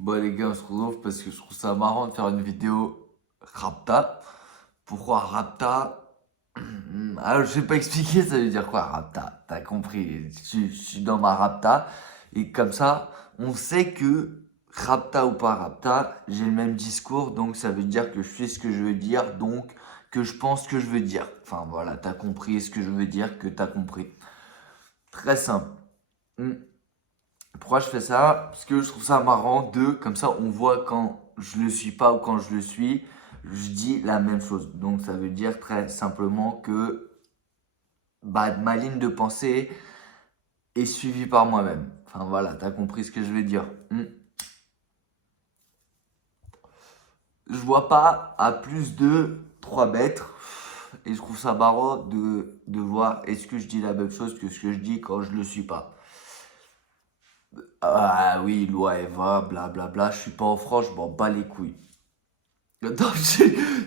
Bon les gars, on se retrouve parce que je trouve ça marrant de faire une vidéo Rapta. Pourquoi Rapta? Alors je vais pas expliquer ça veut dire quoi Rapta. T'as compris, je suis dans ma Rapta. Et comme ça, on sait que Rapta ou pas Rapta, j'ai le même discours. Donc ça veut dire que je sais ce que je veux dire. Donc que je pense que je veux dire. Enfin voilà, t'as compris ce que je veux dire, que t'as compris. Très simple. Hmm. Pourquoi je fais ça? Parce que je trouve ça marrant de, comme ça on voit quand je le suis pas ou quand je le suis, je dis la même chose. Donc ça veut dire très simplement que bah, ma ligne de pensée est suivie par moi-même. Enfin voilà, t'as compris ce que je veux dire. Je vois pas à plus de 3 mètres et je trouve ça marrant de voir est-ce que je dis la même chose que ce que je dis quand je le suis pas. Ah oui, loi Eva, blablabla, je suis pas en France, je m'en bats les couilles. Non,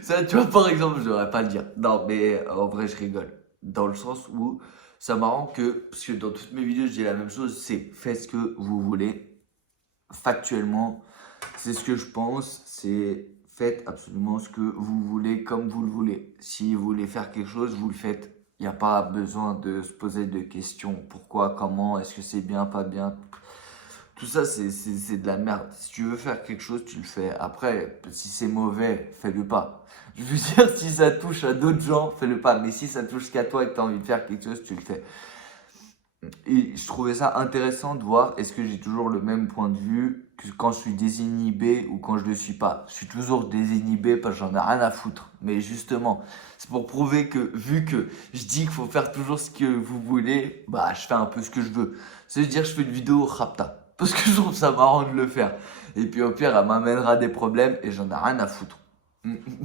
ça, tu vois, par exemple, je devrais pas le dire. Non, mais en vrai, je rigole. Dans le sens où c'est marrant que, parce que dans toutes mes vidéos, je dis la même chose, c'est faites ce que vous voulez. Factuellement, c'est ce que je pense, c'est faites absolument ce que vous voulez comme vous le voulez. Si vous voulez faire quelque chose, vous le faites. Il n'y a pas besoin de se poser de questions. Pourquoi, comment, est-ce que c'est bien, pas bien. Tout ça, c'est de la merde. Si tu veux faire quelque chose, tu le fais. Après, si c'est mauvais, fais-le pas. Je veux dire, si ça touche à d'autres gens, fais-le pas. Mais si ça touche qu'à toi et que tu as envie de faire quelque chose, tu le fais. Et je trouvais ça intéressant de voir est-ce que j'ai toujours le même point de vue que quand je suis désinhibé ou quand je le suis pas. Je suis toujours désinhibé parce que j'en ai rien à foutre. Mais justement, c'est pour prouver que vu que je dis qu'il faut faire toujours ce que vous voulez, bah je fais un peu ce que je veux. C'est-à-dire je fais une vidéo rapta. Parce que je trouve ça marrant de le faire. Et puis au pire, elle m'amènera des problèmes et j'en ai rien à foutre.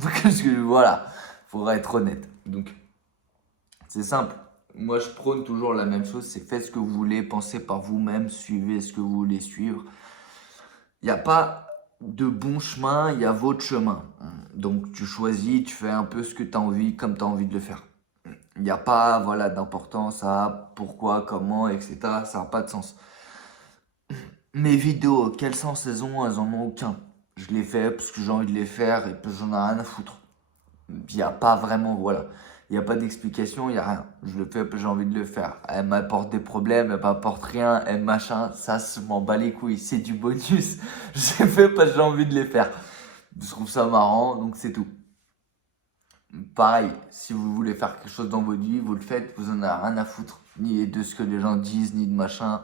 Parce que voilà, faudra être honnête. Donc c'est simple. Moi, je prône toujours la même chose, c'est faites ce que vous voulez, pensez par vous-même, suivez ce que vous voulez suivre. Il n'y a pas de bon chemin, il y a votre chemin. Donc, tu choisis, tu fais un peu ce que tu as envie, comme tu as envie de le faire. Il n'y a pas voilà, d'importance à pourquoi, comment, etc. Ça n'a pas de sens. Mes vidéos, quel sens elles ont? Elles en ont aucun. Je les fais parce que j'ai envie de les faire et que j'en ai rien à foutre. Il n'y a pas vraiment, voilà. Il n'y a pas d'explication, il n'y a rien. Je le fais parce que j'ai envie de le faire. Elle m'apporte des problèmes, elle m'apporte rien, elle machin, ça se m'en bat les couilles, c'est du bonus. Je les fais parce que j'ai envie de les faire. Je trouve ça marrant, donc c'est tout. Pareil, si vous voulez faire quelque chose dans votre vie, vous le faites, vous en avez rien à foutre. Ni de ce que les gens disent, ni de machin.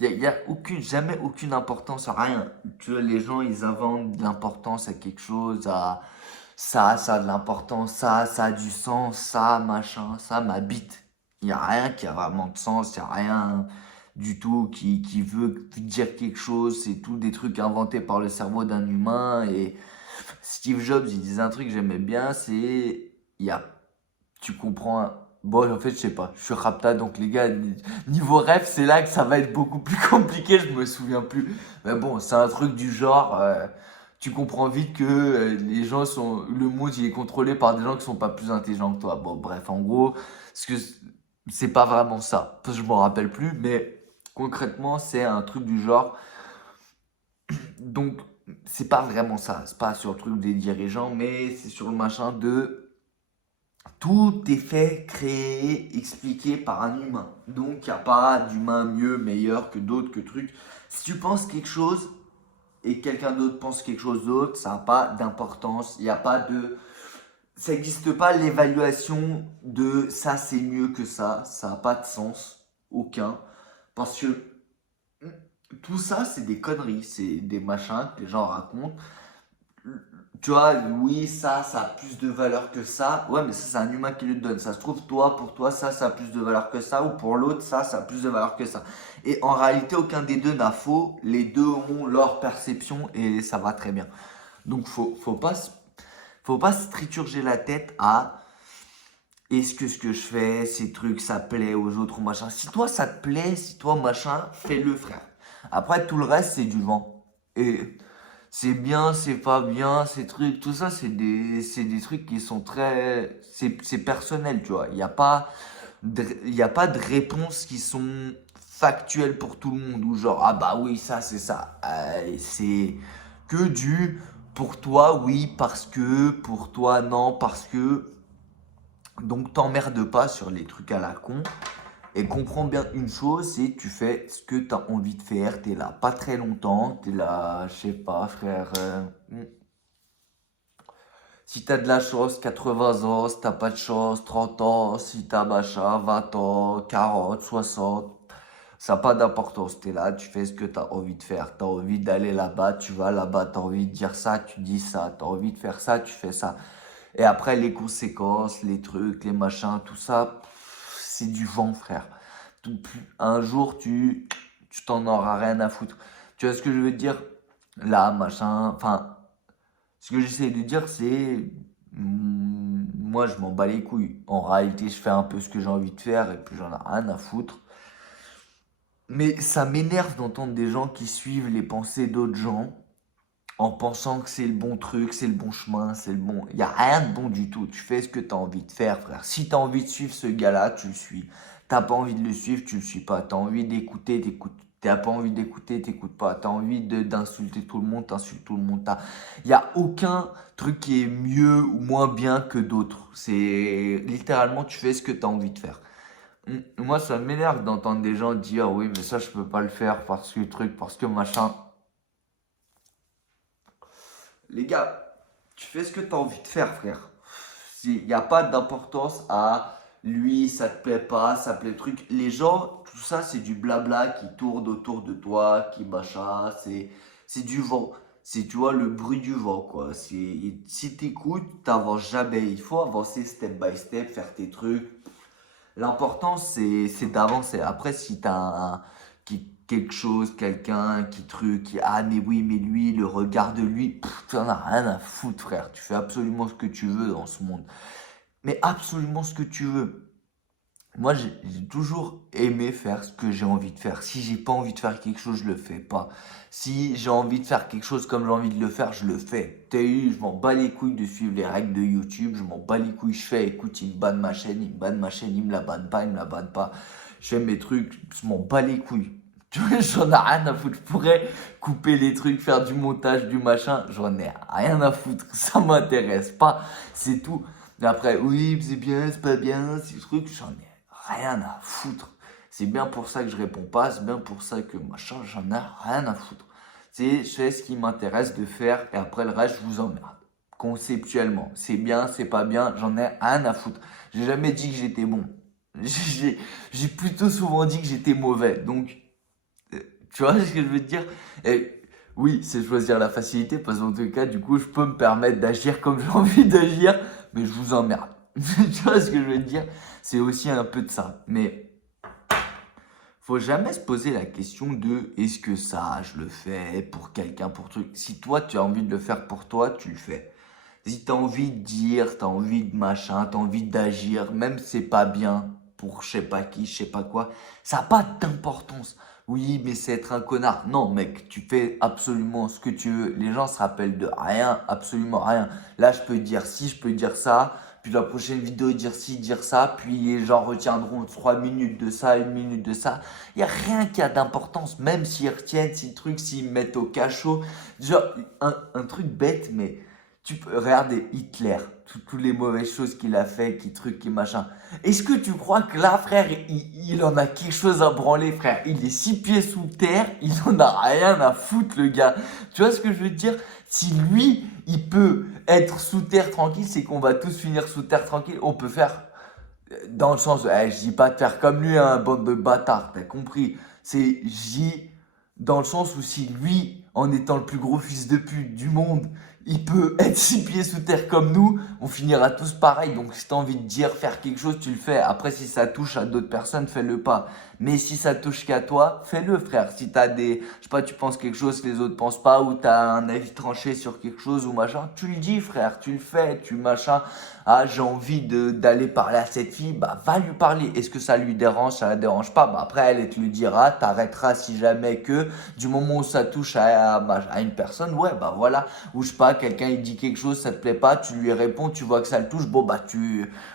Il y a aucune, jamais aucune importance à rien. Tu vois, les gens, ils inventent de l'importance à quelque chose, à ça a de l'importance, ça a du sens, ça, machin, ça m'habite. Il n'y a rien qui a vraiment de sens, il n'y a rien du tout qui veut dire quelque chose. C'est tout des trucs inventés par le cerveau d'un humain. Et Steve Jobs, il disait un truc que j'aimais bien, c'est, il y a, tu comprends. Bon, en fait, je sais pas, je suis rapta, donc les gars, niveau rêve, c'est là que ça va être beaucoup plus compliqué, je me souviens plus. Mais bon, c'est un truc du genre, tu comprends vite que les gens sont, le monde il est contrôlé par des gens qui sont pas plus intelligents que toi. Bon, bref, en gros, ce que c'est pas vraiment ça, parce que je m'en rappelle plus, mais concrètement, c'est un truc du genre. Donc, c'est pas vraiment ça, c'est pas sur le truc des dirigeants, mais c'est sur le machin de tout est fait, créé, expliqué par un humain. Donc, il n'y a pas d'humain mieux, meilleur que d'autres, que trucs. Si tu penses quelque chose et quelqu'un d'autre pense quelque chose d'autre, ça n'a pas d'importance. Il n'y a pas de. Ça n'existe pas l'évaluation de ça c'est mieux que ça n'a pas de sens. Aucun. Parce que tout ça, c'est des conneries, c'est des machins que les gens racontent. Tu vois, oui, ça a plus de valeur que ça. Ouais, mais ça, c'est un humain qui le donne. Ça se trouve, toi, pour toi, ça a plus de valeur que ça. Ou pour l'autre, ça a plus de valeur que ça. Et en réalité, aucun des deux n'a faux. Les deux ont leur perception et ça va très bien. Donc, faut pas se triturger la tête à est-ce que ce que je fais, ces trucs, ça plaît aux autres ou machin. Si toi, ça te plaît, si toi, machin, fais-le, frère. Après, tout le reste, c'est du vent. Et c'est bien, c'est pas bien, ces trucs, tout ça, c'est des trucs qui sont très, c'est personnel, tu vois. Il y a pas de réponses qui sont factuel pour tout le monde, ou genre, ah bah oui, ça, c'est ça. C'est que du pour toi, oui, parce que, pour toi, non, parce que. Donc, t'emmerdes pas sur les trucs à la con. Et comprends bien une chose, c'est tu fais ce que tu as envie de faire. Tu es là pas très longtemps. Tu es là, je sais pas, frère. Si tu as de la chance, 80 ans. Si t'as pas de chance, 30 ans. Si tu as machin, 20 ans, 40, 60. Ça n'a pas d'importance. Tu es là, tu fais ce que tu as envie de faire. Tu as envie d'aller là-bas, tu vas là-bas. Tu as envie de dire ça, tu dis ça. Tu as envie de faire ça, tu fais ça. Et après, les conséquences, les trucs, les machins, tout ça, c'est du vent, frère. Un jour, tu t'en auras rien à foutre. Tu vois ce que je veux dire? Là, machin. Enfin, ce que j'essaie de dire, c'est. Moi, je m'en bats les couilles. En réalité, je fais un peu ce que j'ai envie de faire et puis j'en ai rien à foutre. Mais ça m'énerve d'entendre des gens qui suivent les pensées d'autres gens en pensant que c'est le bon truc, c'est le bon chemin, c'est le bon. Il n'y a rien de bon du tout. Tu fais ce que tu as envie de faire, frère. Si tu as envie de suivre ce gars-là, tu le suis. T'as pas envie de le suivre, tu le suis pas. T'as envie d'écouter, t'écoutes. T'as pas envie d'écouter, t'écoutes pas. T'as envie d'insulter tout le monde, t'insultes tout le monde. Il n'y a aucun truc qui est mieux ou moins bien que d'autres. C'est littéralement, tu fais ce que tu as envie de faire. Moi, ça m'énerve d'entendre des gens dire oui, mais ça, je peux pas le faire parce que truc, parce que machin. Les gars, tu fais ce que tu as envie de faire, frère. Il n'y a pas d'importance à lui, ça te plaît pas, ça plaît le truc. Les gens, tout ça, c'est du blabla qui tourne autour de toi, qui machin, c'est du vent. C'est, tu vois, le bruit du vent, quoi. Si t'écoutes, t'avances jamais. Il faut avancer step by step, faire tes trucs. L'important, c'est d'avancer. Après, si tu as quelque chose, quelqu'un qui truc, ah mais oui, mais lui, le regard de lui, tu n'en as rien à foutre, frère. Tu fais absolument ce que tu veux dans ce monde. Mais absolument ce que tu veux. Moi, j'ai toujours aimé faire ce que j'ai envie de faire. Si j'ai pas envie de faire quelque chose, je le fais pas. Si j'ai envie de faire quelque chose comme j'ai envie de le faire, je le fais. T'as eu, je m'en bats les couilles de suivre les règles de YouTube. Je m'en bats les couilles. Je fais, écoute, il me banne ma chaîne, il me banne ma chaîne, il me la banne pas, il me la banne pas. Je fais mes trucs, je m'en bats les couilles. Tu vois, j'en ai rien à foutre. Je pourrais couper les trucs, faire du montage, du machin. J'en ai rien à foutre. Ça m'intéresse pas. C'est tout. Et après, oui, c'est bien, c'est pas bien, c'est truc. J'en ai rien à foutre. C'est bien pour ça que je réponds pas, c'est bien pour ça que machin, j'en ai rien à foutre. C'est je fais ce qui m'intéresse de faire et après le reste, je vous emmerde. Conceptuellement, c'est bien, c'est pas bien, j'en ai rien à foutre. J'ai jamais dit que j'étais bon. J'ai plutôt souvent dit que j'étais mauvais. Donc, tu vois ce que je veux te dire? Et oui, c'est choisir la facilité parce qu'en tout cas, du coup, je peux me permettre d'agir comme j'ai envie d'agir, mais je vous emmerde. Tu vois ce que je veux te dire? C'est aussi un peu de ça. Mais faut jamais se poser la question de est-ce que ça, je le fais pour quelqu'un, pour truc. Si toi, tu as envie de le faire pour toi, tu le fais. Si tu as envie de dire, tu as envie de machin, tu as envie d'agir, même si c'est pas bien pour je sais pas qui, je sais pas quoi, ça n'a pas d'importance. Oui, mais c'est être un connard. Non, mec, tu fais absolument ce que tu veux. Les gens se rappellent de rien, absolument rien. Là, je peux dire si, je peux dire ça. Puis la prochaine vidéo, dire ci, dire ça. Puis les gens retiendront 3 minutes de ça, 1 minute de ça. Il n'y a rien qui a d'importance. Même s'ils retiennent, s'ils trucs, s'ils mettent au cachot. Genre, un truc bête, mais tu peux regarder Hitler, toutes les mauvaises choses qu'il a fait, qui truc, qui machin. Est-ce que tu crois que là, frère, il en a quelque chose à branler, frère? Il est 6 pieds sous terre, il en a rien à foutre, le gars. Tu vois ce que je veux te dire? Si lui, il peut être sous terre tranquille, c'est qu'on va tous finir sous terre tranquille. On peut faire, dans le sens, je dis pas de faire comme lui, un bande de bâtards, t'as compris? C'est, je dis, dans le sens où si lui, en étant le plus gros fils de pute du monde, il peut être 6 pieds sous terre comme nous, on finira tous pareil. Donc si tu as envie de dire faire quelque chose, tu le fais. Après, si ça touche à d'autres personnes, fais-le pas. Mais si ça touche qu'à toi, fais-le, frère. Si tu as des, je sais pas, tu penses quelque chose que les autres pensent pas, ou tu as un avis tranché sur quelque chose ou machin, tu le dis, frère, tu le fais, tu machin. Ah, j'ai envie d'aller parler à cette fille, bah va lui parler. Est-ce que ça lui dérange, ça la dérange pas? Bah après, elle te le dira, t'arrêteras si jamais que du moment où ça touche à une personne, ouais, bah voilà. Ou je sais pas, quelqu'un il dit quelque chose, ça te plaît pas, tu lui réponds, tu vois que ça le touche, bon bah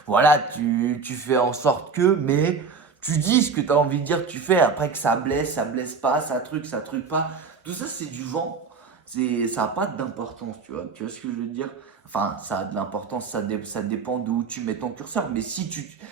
voilà, tu fais en sorte que, mais Tu dis ce que tu as envie de dire, tu fais. Après que ça blesse pas, ça truc pas. Tout ça, c'est du vent. Ça n'a pas d'importance, tu vois. Tu vois ce que je veux dire? Enfin, ça a de l'importance, ça dépend d'où tu mets ton curseur. Mais si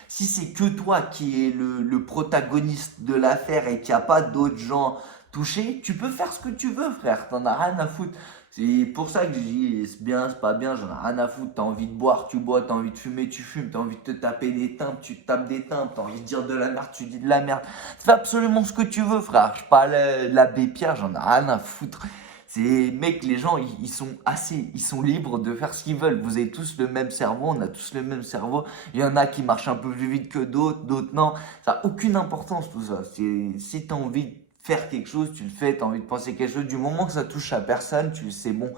c'est que toi qui es le protagoniste de l'affaire et qu'il n'y a pas d'autres gens touchés, tu peux faire ce que tu veux, frère. T'en as rien à foutre. C'est pour ça que j'ai dit, c'est bien, c'est pas bien, j'en ai rien à foutre. T'as envie de boire, tu bois, t'as envie de fumer, tu fumes, t'as envie de te taper des timbres, tu te tapes des timbres, t'as envie de dire de la merde, tu dis de la merde. Fais absolument ce que tu veux, frère. Je suis pas l'abbé Pierre, j'en ai rien à foutre. C'est, mec, les gens, ils sont libres de faire ce qu'ils veulent. Vous avez tous le même cerveau, on a tous le même cerveau. Il y en a qui marchent un peu plus vite que d'autres non. Ça n'a aucune importance tout ça. Si tu as envie de faire quelque chose, tu le fais, tu as envie de penser quelque chose. Du moment que ça touche à personne, c'est bon.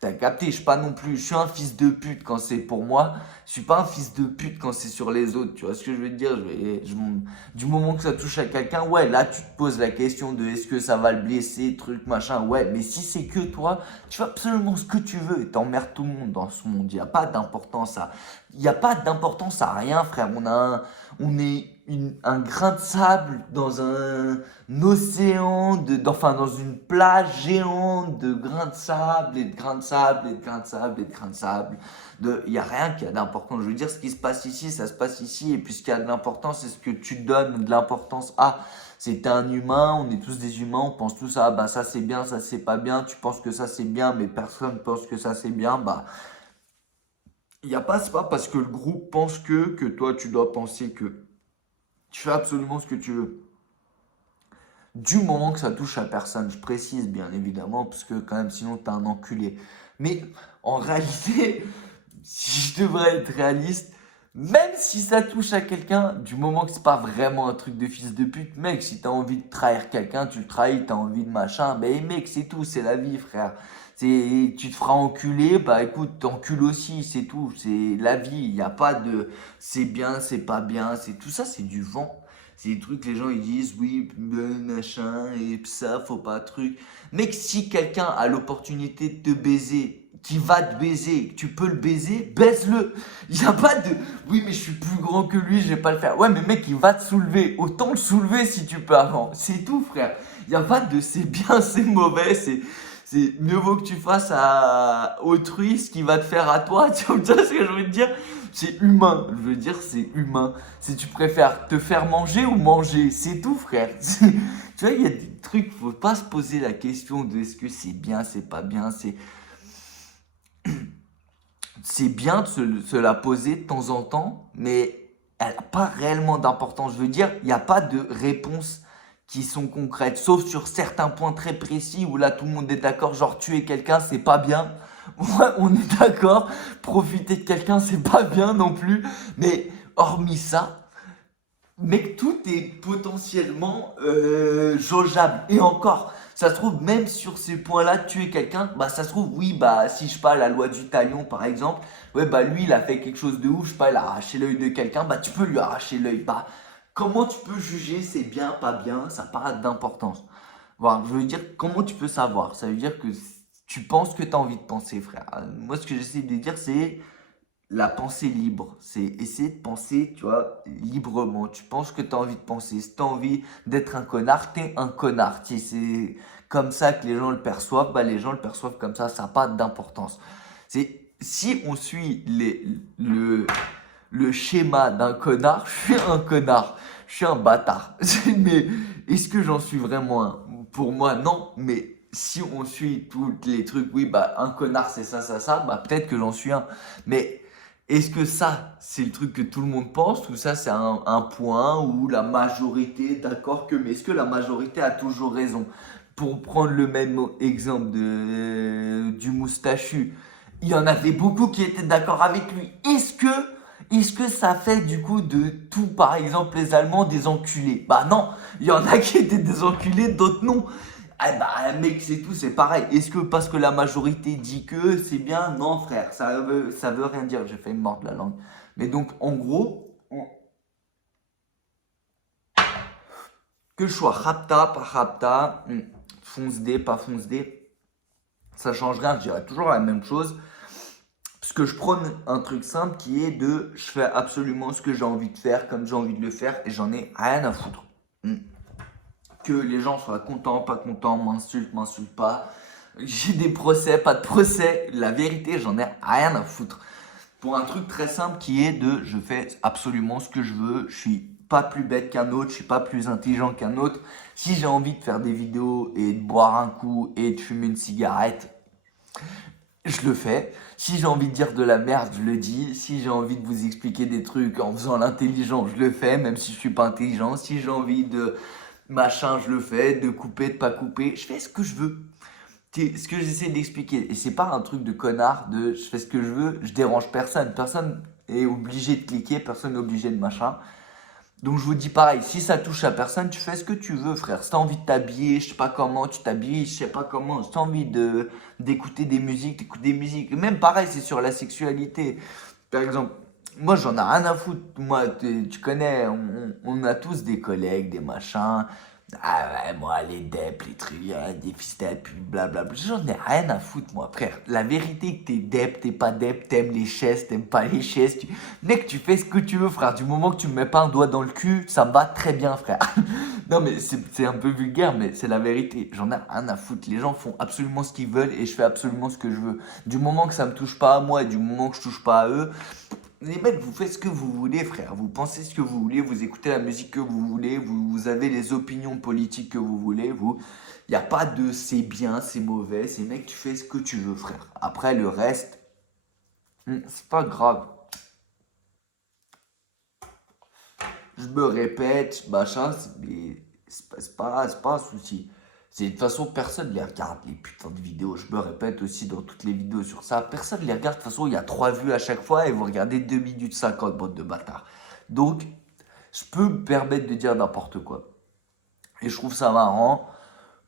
T'as capté, je suis pas non plus, je suis un fils de pute quand c'est pour moi, je suis pas un fils de pute quand c'est sur les autres, tu vois ce que je veux te dire, du moment que ça touche à quelqu'un, ouais, là tu te poses la question de est-ce que ça va le blesser, truc, machin, ouais, mais si c'est que toi, tu fais absolument ce que tu veux et t'emmerdes tout le monde dans ce monde, il n'y a pas d'importance à rien, frère, on est un grain de sable dans un océan, enfin dans une plage géante de grains de sable et de grains de sable et de grains de sable et de grains de sable. Il n'y a rien qui a d'importance. Je veux dire, ce qui se passe ici, ça se passe ici. Et puis ce qui a de l'importance, c'est ce que tu donnes de l'importance à. C'est un humain, on est tous des humains, on pense tous à bah ça c'est bien, ça c'est pas bien. Tu penses que ça c'est bien, mais personne pense que ça c'est bien. Bah, c'est pas parce que le groupe pense que toi tu dois penser que. Tu fais absolument ce que tu veux. Du moment que ça touche à personne, je précise bien évidemment, parce que quand même sinon t'es un enculé. Mais en réalité, si je devrais être réaliste, même si ça touche à quelqu'un, du moment que c'est pas vraiment un truc de fils de pute, mec, si t'as envie de trahir quelqu'un, tu le trahis, t'as envie de machin, ben mec, c'est tout, c'est la vie, frère. Tu te feras enculer, bah écoute, t'encules aussi, c'est tout, c'est la vie, il n'y a pas de c'est bien, c'est pas bien, c'est tout ça, c'est du vent. C'est des trucs, les gens ils disent oui, machin, et ça, faut pas truc. Mec, si quelqu'un a l'opportunité de te baiser, qui va te baiser, tu peux le baiser, baise-le. Il n'y a pas de oui, mais je suis plus grand que lui, je vais pas le faire. Ouais, mais mec, il va te soulever. Autant le soulever si tu peux avant. C'est tout, frère. Il n'y a pas de c'est bien, c'est mauvais, c'est mieux vaut que tu fasses à autrui ce qui va te faire à toi. Tu vois ce que je veux te dire? C'est humain. Je veux dire, c'est humain. Si tu préfères te faire manger ou manger, c'est tout, frère. Tu vois, il y a des trucs, faut pas se poser la question de est-ce que c'est bien, c'est pas bien. C'est bien de se la poser de temps en temps, mais elle n'a pas réellement d'importance. Je veux dire, il n'y a pas de réponse qui sont concrètes, sauf sur certains points très précis où là tout le monde est d'accord, genre tuer quelqu'un c'est pas bien. Ouais, on est d'accord, profiter de quelqu'un c'est pas bien non plus, mais hormis ça, mec, tout est potentiellement jaugeable. Et encore, ça se trouve, même sur ces points-là, tuer quelqu'un, bah ça se trouve, oui, bah si je sais pas, la loi du talion par exemple, ouais, bah lui, il a fait quelque chose de ouf, je sais pas, il a arraché l'œil de quelqu'un, bah tu peux lui arracher l'œil. Bah, comment tu peux juger c'est bien, pas bien, ça n'a pas d'importance. Voilà, je veux dire, comment tu peux savoir? Ça veut dire que tu penses que tu as envie de penser, frère. Moi, ce que j'essaie de dire, c'est la pensée libre, c'est essayer de penser, tu vois, librement. Tu penses que tu as envie de penser. Si tu as envie d'être un connard, t'es un connard. C'est comme ça que les gens le perçoivent. Bah, les gens le perçoivent comme ça n'a pas d'importance. Si on suit le schéma d'un connard, je suis un connard. Je suis un bâtard. Mais est-ce que j'en suis vraiment un? Pour moi, non. Mais si on suit tous les trucs, oui, bah, un connard, c'est ça, bah, peut-être que j'en suis un. Mais est-ce que ça, c'est le truc que tout le monde pense ou ça, c'est un point où la majorité est d'accord que. Mais est-ce que la majorité a toujours raison? Pour prendre le même exemple du moustachu, il y en avait beaucoup qui étaient d'accord avec lui. Est-ce que ça fait du coup de tout, par exemple, les Allemands des enculés? Bah non, il y en a qui étaient des enculés, d'autres non. Ah bah mec, c'est tout, c'est pareil. Est-ce que parce que la majorité dit que c'est bien? Non frère, ça veut rien dire. J'ai failli me mordre la langue. Mais donc en gros, que je sois rapta, pas rapta, fonce D, pas fonce D, ça change rien. Je dirais toujours la même chose. ce que je prône, un truc simple qui est de je fais absolument ce que j'ai envie de faire, comme j'ai envie de le faire, et j'en ai rien à foutre. Que les gens soient contents, pas contents, m'insultent pas. J'ai des procès, pas de procès. La vérité, j'en ai rien à foutre. Pour un truc très simple qui est de je fais absolument ce que je veux, je suis pas plus bête qu'un autre, je suis pas plus intelligent qu'un autre. Si j'ai envie de faire des vidéos et de boire un coup et de fumer une cigarette, je le fais. Si j'ai envie de dire de la merde, je le dis. Si j'ai envie de vous expliquer des trucs en faisant l'intelligent, je le fais, même si je suis pas intelligent. Si j'ai envie de machin, je le fais, de couper, de pas couper, je fais ce que je veux. C'est ce que j'essaie d'expliquer. Et c'est pas un truc de connard de je fais ce que je veux, je dérange personne. Personne est obligé de cliquer, personne n'est obligé de machin. Donc je vous dis pareil, si ça touche à personne, tu fais ce que tu veux, frère. Si t'as envie de t'habiller, je sais pas comment tu t'habilles, je sais pas comment. Si t'as envie d'écouter des musiques, t'écoutes des musiques. Même pareil, c'est sur la sexualité. Par exemple, moi j'en ai rien à foutre. Moi, tu connais, on a tous des collègues, des machins. Ah ouais, moi, les deps, les trucs, des fistades, puis blablabla. J'en ai rien à foutre, moi, frère. La vérité, que t'es dep, t'es pas dep, t'aimes les chaises, t'aimes pas les chaises. Mec, tu fais ce que tu veux, frère. Du moment que tu me mets pas un doigt dans le cul, ça me va très bien, frère. Non, mais c'est un peu vulgaire, mais c'est la vérité. J'en ai rien à foutre. Les gens font absolument ce qu'ils veulent et je fais absolument ce que je veux. Du moment que ça me touche pas à moi et du moment que je touche pas à eux, les mecs, vous faites ce que vous voulez, frère. Vous pensez ce que vous voulez, vous écoutez la musique que vous voulez, vous avez les opinions politiques que vous voulez. Il n'y a pas de c'est bien, c'est mauvais. C'est mec, tu fais ce que tu veux, frère. Après, le reste, c'est pas grave. Je me répète, machin, mais c'est pas un souci. De toute façon, personne les regarde, les putains de vidéos. Je me répète aussi dans toutes les vidéos sur ça. Personne les regarde. De toute façon, il y a 3 vues à chaque fois et vous regardez 2 minutes 50, bande de bâtards. Donc, je peux me permettre de dire n'importe quoi. Et je trouve ça marrant.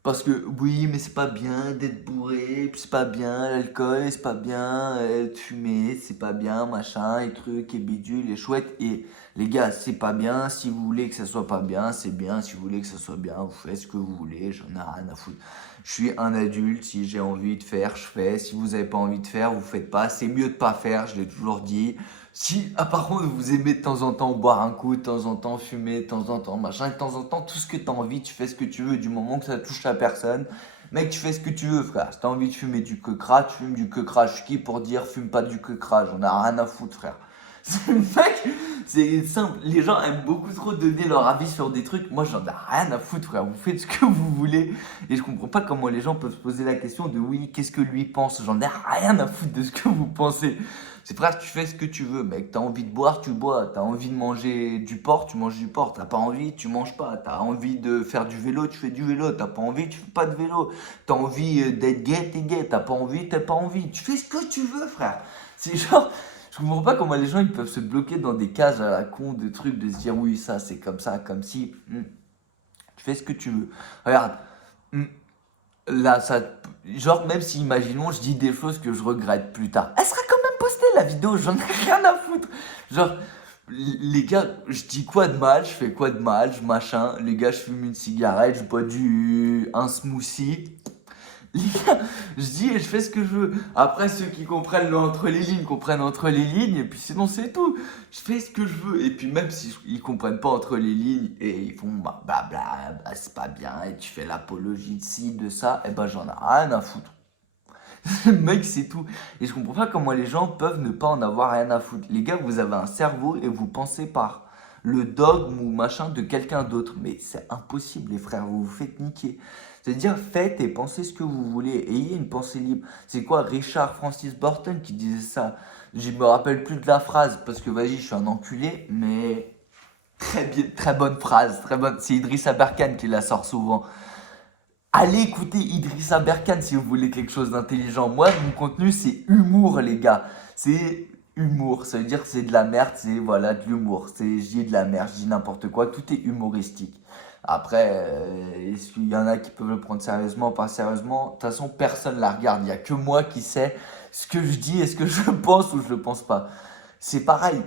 Parce que oui, mais c'est pas bien d'être bourré, puis c'est pas bien l'alcool, c'est pas bien de fumer, c'est pas bien machin, et trucs, et bidule, et chouette. Et les gars, c'est pas bien, si vous voulez que ça soit pas bien, c'est bien, si vous voulez que ça soit bien, vous faites ce que vous voulez, j'en ai rien à foutre. Je suis un adulte, si j'ai envie de faire, je fais, si vous avez pas envie de faire, vous faites pas, c'est mieux de pas faire, je l'ai toujours dit. Si, par contre, vous aimez de temps en temps boire un coup, de temps en temps fumer, de temps en temps machin, de temps en temps, tout ce que t'as envie, tu fais ce que tu veux, du moment que ça touche à personne. Mec, tu fais ce que tu veux, frère. Si t'as envie de fumer du quecra, tu fumes du quecra. Je suis qui pour dire fume pas du quecra? J'en ai rien à foutre, frère. Mec, c'est simple. Les gens aiment beaucoup trop donner leur avis sur des trucs. Moi, j'en ai rien à foutre, frère. Vous faites ce que vous voulez. Et je comprends pas comment les gens peuvent se poser la question de oui, qu'est-ce que lui pense? J'en ai rien à foutre de ce que vous pensez. C'est frère, tu fais ce que tu veux, mec. T'as envie de boire, tu bois. T'as envie de manger du porc, tu manges du porc. T'as pas envie, tu manges pas. T'as envie de faire du vélo, tu fais du vélo. T'as pas envie, tu fais pas de vélo. T'as envie d'être gay, t'es gay. T'as pas envie, t'as pas envie. Tu fais ce que tu veux, frère. C'est genre, je comprends pas comment les gens ils peuvent se bloquer dans des cases à la con, de trucs, de se dire oui, ça c'est comme ça, comme si. Tu fais ce que tu veux. Regarde, hmm, là, ça. Genre, même si, imaginons, je dis des choses que je regrette plus tard. Elle sera quand même postée la vidéo, j'en ai rien à foutre. Genre, les gars, je dis quoi de mal, je fais quoi de mal, je machin. Les gars, je fume une cigarette, je bois un smoothie. Les gars, je dis et je fais ce que je veux. Après, ceux qui comprennent entre les lignes comprennent entre les lignes, et puis sinon, c'est tout. Je fais ce que je veux. Et puis, même si ils comprennent pas entre les lignes et ils font c'est pas bien, et tu fais l'apologie de ci, de ça, et ben j'en ai rien à foutre. Mec, c'est tout. Et je comprends pas comment les gens peuvent ne pas en avoir rien à foutre. Les gars, vous avez un cerveau et vous pensez par le dogme ou machin de quelqu'un d'autre. Mais c'est impossible, les frères, vous vous faites niquer. C'est-à-dire, faites et pensez ce que vous voulez. Ayez une pensée libre. C'est quoi Richard Francis Burton qui disait ça? Je me rappelle plus de la phrase parce que vas-y, je suis un enculé, mais très bien, très bonne phrase, très bonne. C'est Idrissa Berkane qui la sort souvent. Allez écouter Idrissa Berkane si vous voulez quelque chose d'intelligent. Moi, mon contenu, c'est humour, les gars. C'est humour. Ça veut dire que c'est de la merde, c'est voilà, de l'humour. Je dis de la merde, je dis n'importe quoi. Tout est humoristique. Après, est-ce qu'il y en a qui peuvent le prendre sérieusement, pas sérieusement? De toute façon, personne ne la regarde. Il n'y a que moi qui sais ce que je dis, est-ce que je pense ou je ne le pense pas. C'est pareil.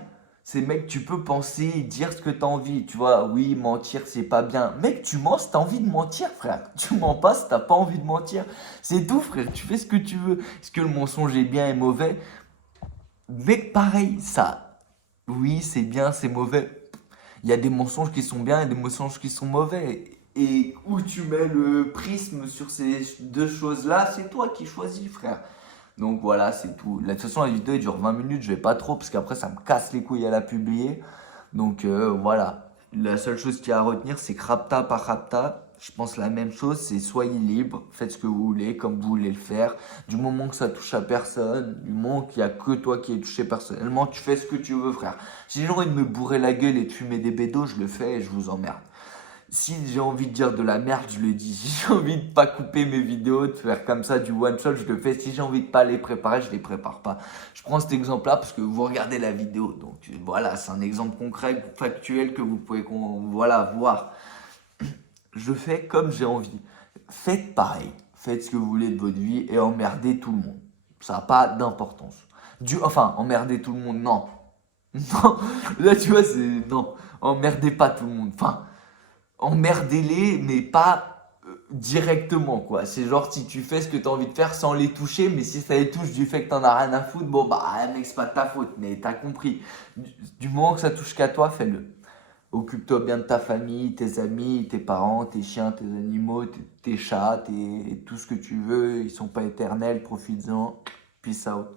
C'est mec, tu peux penser, dire ce que t'as envie. Tu vois, oui, mentir, c'est pas bien. Mec, tu mens si t'as envie de mentir, frère. Tu mens pas si t'as pas envie de mentir. C'est tout, frère. Tu fais ce que tu veux. Est-ce que le mensonge est bien et mauvais? Mec, pareil, ça, oui, c'est bien, c'est mauvais. Il y a des mensonges qui sont bien et des mensonges qui sont mauvais. Et où tu mets le prisme sur ces deux choses-là, c'est toi qui choisis, frère. Donc voilà, c'est tout. De toute façon, la vidéo elle dure 20 minutes, je vais pas trop parce qu'après ça me casse les couilles à la publier. Donc voilà. La seule chose qu'il y a à retenir, c'est que Rapta par Rapta, je pense la même chose, c'est soyez libre, faites ce que vous voulez, comme vous voulez le faire. Du moment que ça touche à personne, du moment qu'il n'y a que toi qui es touché personnellement, tu fais ce que tu veux, frère. Si j'ai envie de me bourrer la gueule et de fumer des bédos, je le fais et je vous emmerde. Si j'ai envie de dire de la merde, je le dis. Si j'ai envie de pas couper mes vidéos, de faire comme ça du one shot, je le fais. Si j'ai envie de pas les préparer, je les prépare pas. Je prends cet exemple-là parce que vous regardez la vidéo. Donc voilà, c'est un exemple concret, factuel que vous pouvez voilà, voir. Je fais comme j'ai envie. Faites pareil. Faites ce que vous voulez de votre vie et emmerdez tout le monde. Ça n'a pas d'importance. Enfin, emmerder tout le monde, non. Non, là tu vois, c'est. Non, emmerdez pas tout le monde. Enfin, emmerdez-les, mais pas directement, quoi. C'est genre si tu fais ce que tu as envie de faire sans les toucher, mais si ça les touche du fait que t'en as rien à foutre, bon bah mec, c'est pas de ta faute, mais t'as compris. Du moment que ça touche qu'à toi, fais-le. Occupe-toi bien de ta famille, tes amis, tes parents, tes chiens, tes animaux, tes chats, tout ce que tu veux. Ils sont pas éternels, profites-en. Peace out.